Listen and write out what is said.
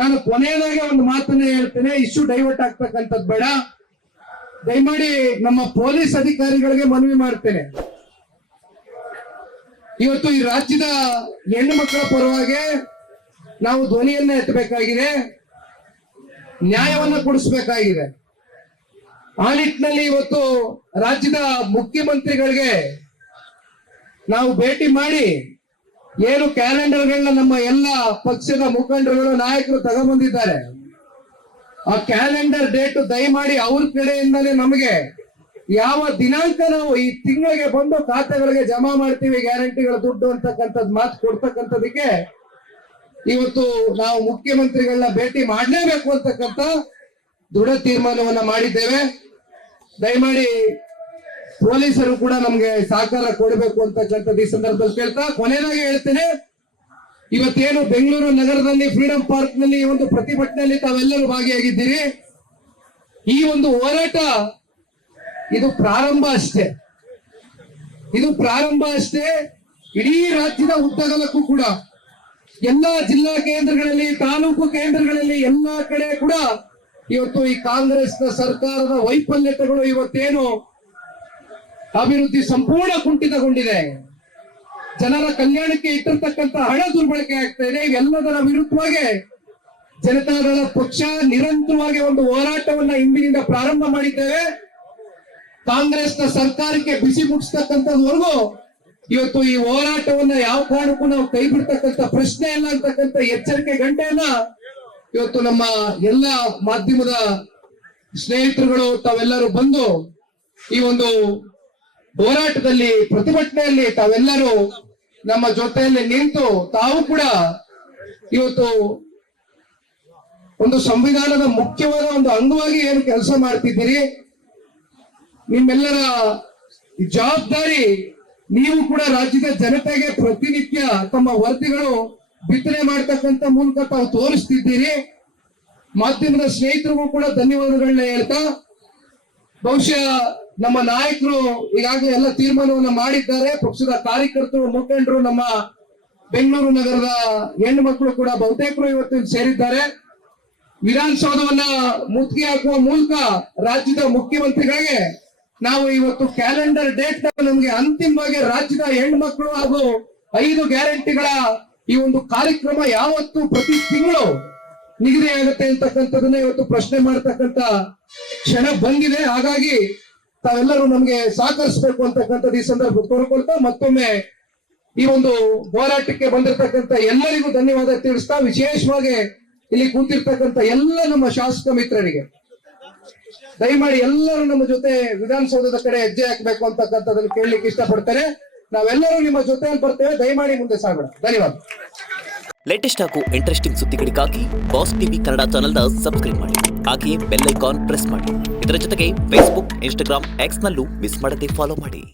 ನಾನು ಕೊನೆಯದಾಗಿ ಒಂದು ಮಾತನ್ನ ಹೇಳ್ತೇನೆ, ಇಶ್ಯೂ ಡೈವರ್ಟ್ ಆಗ್ತಕ್ಕಂಥದ್ದು ಬೇಡ. ದಯಮಾಡಿ ನಮ್ಮ ಪೊಲೀಸ್ ಅಧಿಕಾರಿಗಳಿಗೆ ಮನವಿ ಮಾಡ್ತೇನೆ, ಇವತ್ತು ಈ ರಾಜ್ಯದ ಹೆಣ್ಣು ಮಕ್ಕಳ ಪರವಾಗಿ ನಾವು ಧ್ವನಿಯನ್ನ ಎತ್ತಬೇಕಾಗಿದೆ, ನ್ಯಾಯವನ್ನ ಕೊಡಿಸಬೇಕಾಗಿದೆ. ಆ ನಿಟ್ಟಿನಲ್ಲಿ ಇವತ್ತು ರಾಜ್ಯದ ಮುಖ್ಯಮಂತ್ರಿಗಳಿಗೆ ನಾವು ಭೇಟಿ ಮಾಡಿ ಏನು ಕ್ಯಾಲೆಂಡರ್ಗಳನ್ನ ನಮ್ಮ ಎಲ್ಲ ಪಕ್ಷದ ಮುಖಂಡರುಗಳು ನಾಯಕರು ತಗೊಂಡ್ಬಂದಿದ್ದಾರೆ, ಆ ಕ್ಯಾಲೆಂಡರ್ ಡೇಟ್ ದಯಮಾಡಿ ಅವ್ರ ಕಡೆಯಿಂದಲೇ ನಮಗೆ ಯಾವ ದಿನಾಂಕ ನಾವು ಈ ತಿಂಗಳಿಗೆ ಬಂದು ಖಾತೆಗಳಿಗೆ ಜಮಾ ಮಾಡ್ತೀವಿ ಗ್ಯಾರಂಟಿಗಳ ದುಡ್ಡು ಅಂತಕ್ಕಂಥದ್ದು ಮಾತು ಕೊಡ್ತಕ್ಕಂಥದಕ್ಕೆ ಇವತ್ತು ನಾವು ಮುಖ್ಯಮಂತ್ರಿಗಳನ್ನ ಭೇಟಿ ಮಾಡಲೇಬೇಕು ಅಂತಕ್ಕಂಥ ದೃಢ ತೀರ್ಮಾನವನ್ನ ಮಾಡಿದ್ದೇವೆ. ದಯಮಾಡಿ ಪೊಲೀಸರು ಕೂಡ ನಮ್ಗೆ ಸಹಕಾರ ಕೊಡಬೇಕು ಅಂತಕ್ಕಂಥದ್ದು ಈ ಸಂದರ್ಭದಲ್ಲಿ ಕೇಳ್ತಾ ಕೊನೆಯದಾಗಿ ಹೇಳ್ತೇನೆ, ಇವತ್ತೇನು ಬೆಂಗಳೂರು ನಗರದಲ್ಲಿ ಫ್ರೀಡಂ ಪಾರ್ಕ್ ನಲ್ಲಿ ಒಂದು ಪ್ರತಿಭಟನೆಯಲ್ಲಿ ತಾವೆಲ್ಲರೂ ಭಾಗಿಯಾಗಿದ್ದೀರಿ. ಈ ಒಂದು ಹೋರಾಟ ಇದು ಪ್ರಾರಂಭ ಅಷ್ಟೇ, ಇದು ಪ್ರಾರಂಭ ಅಷ್ಟೇ. ಇಡೀ ರಾಜ್ಯದ ಉದ್ದಗಲಕ್ಕೂ ಕೂಡ ಎಲ್ಲಾ ಜಿಲ್ಲಾ ಕೇಂದ್ರಗಳಲ್ಲಿ, ತಾಲೂಕು ಕೇಂದ್ರಗಳಲ್ಲಿ, ಎಲ್ಲಾ ಕಡೆ ಕೂಡ ಇವತ್ತು ಈ ಕಾಂಗ್ರೆಸ್ನ ಸರ್ಕಾರದ ವೈಫಲ್ಯತೆಗಳು ಇವತ್ತೇನು ಅಭಿವೃದ್ಧಿ ಸಂಪೂರ್ಣ ಕುಂಠಿತಗೊಂಡಿದೆ, ಜನರ ಕಲ್ಯಾಣಕ್ಕೆ ಇಟ್ಟಿರ್ತಕ್ಕಂಥ ಹಣ ದುರ್ಬಳಕೆ ಆಗ್ತಾ ಇದೆ. ಇವೆಲ್ಲದರ ವಿರುದ್ಧವಾಗಿ ಜನತಾದಳ ಪಕ್ಷ ನಿರಂತರವಾಗಿ ಒಂದು ಹೋರಾಟವನ್ನ ಇಂದಿನಿಂದ ಪ್ರಾರಂಭ ಮಾಡಿದ್ದೇವೆ. ಕಾಂಗ್ರೆಸ್ನ ಸರ್ಕಾರಕ್ಕೆ ಬಿಸಿ ಮುಟ್ಟಿಸ್ತಕ್ಕಂಥದ್ವರೆಗೂ ಇವತ್ತು ಈ ಹೋರಾಟವನ್ನ ಯಾವ ಕಾರಣಕ್ಕೂ ನಾವು ಕೈ ಬಿಡ್ತಕ್ಕಂಥ ಪ್ರಶ್ನೆ ಇಲ್ಲ ಅಂತಕ್ಕಂಥ ಎಚ್ಚರಿಕೆ ಗಂಟೆಯನ್ನ ಇವತ್ತು ನಮ್ಮ ಎಲ್ಲ ಮಾಧ್ಯಮದ ಸ್ನೇಹಿತರುಗಳು ತಾವೆಲ್ಲರೂ ಬಂದು ಈ ಒಂದು ಹೋರಾಟದಲ್ಲಿ, ಪ್ರತಿಭಟನೆಯಲ್ಲಿ ತಾವೆಲ್ಲರೂ ನಮ್ಮ ಜೊತೆಯಲ್ಲಿ ನಿಂತು ತಾವು ಕೂಡ ಇವತ್ತು ಒಂದು ಸಂವಿಧಾನದ ಮುಖ್ಯವಾದ ಒಂದು ಅಂಗವಾಗಿ ಏನು ಕೆಲಸ ಮಾಡ್ತಿದ್ದೀರಿ. ನಿಮ್ಮೆಲ್ಲರ ಜವಾಬ್ದಾರಿ, ನೀವು ಕೂಡ ರಾಜ್ಯದ ಜನತೆಗೆ ಪ್ರತಿನಿತ್ಯ ತಮ್ಮ ವರದಿಗಳು ಬಿತ್ತನೆ ಮಾಡ್ತಕ್ಕಂಥ ಮೂಲಕ ತಾವು ತೋರಿಸ್ತಿದ್ದೀರಿ. ಮಾಧ್ಯಮದ ಸ್ನೇಹಿತರಿಗೂ ಕೂಡ ಧನ್ಯವಾದಗಳನ್ನ ಹೇಳ್ತಾ, ಬಹುಶಃ ನಮ್ಮ ನಾಯಕರು ಈಗಾಗಲೇ ಎಲ್ಲ ತೀರ್ಮಾನವನ್ನ ಮಾಡಿದ್ದಾರೆ. ಪಕ್ಷದ ಕಾರ್ಯಕರ್ತರು, ಮುಖಂಡರು, ನಮ್ಮ ಬೆಂಗಳೂರು ನಗರದ ಹೆಣ್ಣು ಮಕ್ಕಳು ಕೂಡ ಬಹುತೇಕರು ಇವತ್ತು ಸೇರಿದ್ದಾರೆ. ವಿಧಾನಸೌಧವನ್ನ ಮುತ್ತಿಗೆ ಹಾಕುವ ಮೂಲಕ ರಾಜ್ಯದ ಮುಖ್ಯಮಂತ್ರಿಗಳಿಗೆ ನಾವು ಇವತ್ತು ಕ್ಯಾಲೆಂಡರ್ ಡೇಟ್ ನಮಗೆ ಅಂತಿಮವಾಗಿ ರಾಜ್ಯದ ಹೆಣ್ಮಕ್ಳು ಹಾಗೂ 5 ಗ್ಯಾರಂಟಿಗಳ ಈ ಒಂದು ಕಾರ್ಯಕ್ರಮ ಯಾವತ್ತು ಪ್ರತಿ ತಿಂಗಳು ನಿಗದಿ ಆಗುತ್ತೆ ಅಂತಕ್ಕಂಥದನ್ನ ಇವತ್ತು ಪ್ರಶ್ನೆ ಮಾಡತಕ್ಕಂತ ಕ್ಷಣ ಬಂದಿದೆ. ಹಾಗಾಗಿ ತಾವೆಲ್ಲರೂ ನಮ್ಗೆ ಸಹಕರಿಸಬೇಕು ಅಂತಕ್ಕಂಥದ್ದು ಈ ಸಂದರ್ಭ ಕೋರಿಕೊಳ್ತಾ ಮತ್ತೊಮ್ಮೆ ಈ ಒಂದು ಹೋರಾಟಕ್ಕೆ ಬಂದಿರತಕ್ಕಂಥ ಎಲ್ಲರಿಗೂ ಧನ್ಯವಾದ ತಿಳಿಸ್ತಾ, ವಿಶೇಷವಾಗಿ ಇಲ್ಲಿ ಕೂತಿರ್ತಕ್ಕಂಥ ಎಲ್ಲ ನಮ್ಮ ಶಾಸಕ ಮಿತ್ರರಿಗೆ ದಯಮಾಡಿ ಎಲ್ಲರೂ ನಮ್ಮ ಜೊತೆ ವಿಧಾನಸೌಧದ ಕಡೆ ಹೆಜ್ಜೆ ಹಾಕಬೇಕು ಅಂತಕ್ಕಂಥದ್ದನ್ನು ಕೇಳಲಿಕ್ಕೆ ಇಷ್ಟಪಡ್ತೇನೆ. ನಾವೆಲ್ಲರೂ ನಿಮ್ಮ ಜೊತೆಯಲ್ಲಿ ಬರ್ತೇವೆ, ದಯಮಾಡಿ ಮುಂದೆ ಸಾಗೋಣ. ಧನ್ಯವಾದ. ಲೇಟೆಸ್ಟ್ ಹಾಗೂ ಇಂಟ್ರೆಸ್ಟಿಂಗ್ ಸುದ್ದಿಗಳಿಗಾಗಿ ಬಾಸ್ ಟಿವಿ ಕನ್ನಡ ಚಾನೆಲ್ನ ಸಬ್ಸ್ಕ್ರೈಬ್ ಮಾಡಿ, ಹಾಗೆಯೇ ಬೆಲ್ ಐಕಾನ್ ಪ್ರೆಸ್ ಮಾಡಿ. ಇದರ ಜೊತೆಗೆ ಫೇಸ್ಬುಕ್, ಇನ್ಸ್ಟಾಗ್ರಾಮ್, ಎಕ್ಸ್ ನಲ್ಲೂ ಮಿಸ್ ಮಾಡದೆ ಫಾಲೋ ಮಾಡಿ.